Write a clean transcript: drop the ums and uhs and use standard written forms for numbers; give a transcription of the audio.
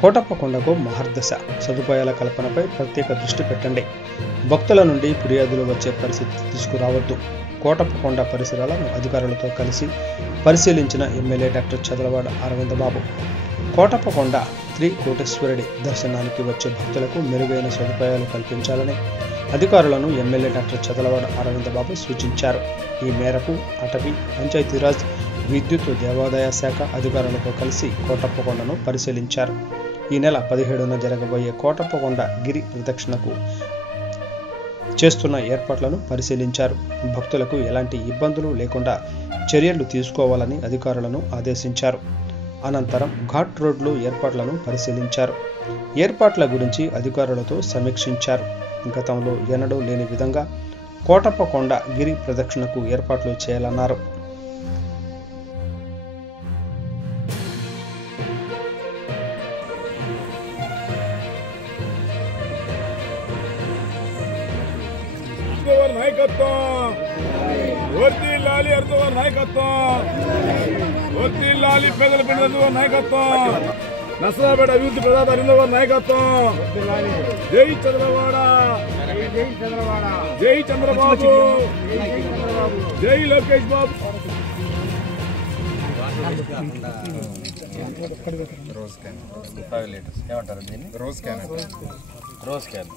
కోటప్పకొండకు మహర్దశ. సదుపాయాల కల్పనపై ప్రత్యేక దృష్టి పెట్టండి. భక్తుల నుండి ఫిర్యాదులు వచ్చే పరిస్థితి తీసుకురావద్దు. కోటప్పకొండ పరిసరాలను అధికారులతో కలిసి పరిశీలించిన ఎమ్మెల్యే డాక్టర్ చదలవాడ అరవింద్ బాబు. కోటప్పకొండ త్రికోటేశ్వరుడి దర్శనానికి వచ్చే భక్తులకు మెరుగైన సదుపాయాలు కల్పించాలని అధికారులను ఎమ్మెల్యే డాక్టర్ చదలవాడ అరవింద్ బాబు సూచించారు. ఈ మేరకు అటవీ, పంచాయతీరాజ్, విద్యుత్, దేవాదాయ శాఖ అధికారులతో కలిసి కోటప్పకొండను పరిశీలించారు. ఈ నెల 17న జరగబోయే కోటప్పకొండ గిరి ప్రదక్షిణకు చేస్తున్న ఏర్పాట్లను పరిశీలించారు. భక్తులకు ఎలాంటి ఇబ్బందులు లేకుండా చర్యలు తీసుకోవాలని అధికారులను ఆదేశించారు. అనంతరం ఘాట్ రోడ్లు ఏర్పాట్లను పరిశీలించారు. ఏర్పాట్ల గురించి అధికారులతో సమీక్షించారు. గతంలో ఎన్నడూ లేని విధంగా కోటప్పకొండ గిరి ప్రదక్షిణకు ఏర్పాట్లు చేయాలన్నారు. నసరాపేట అభివృద్ధి ప్రదాత అరవింద్ నాయకత్వం. జై చంద్రవాడ, జై చంద్రబాబు, జై Lokesh Babu. Rose can 5 litres ఏమంటారు దీన్ని? Rose can. Rose can.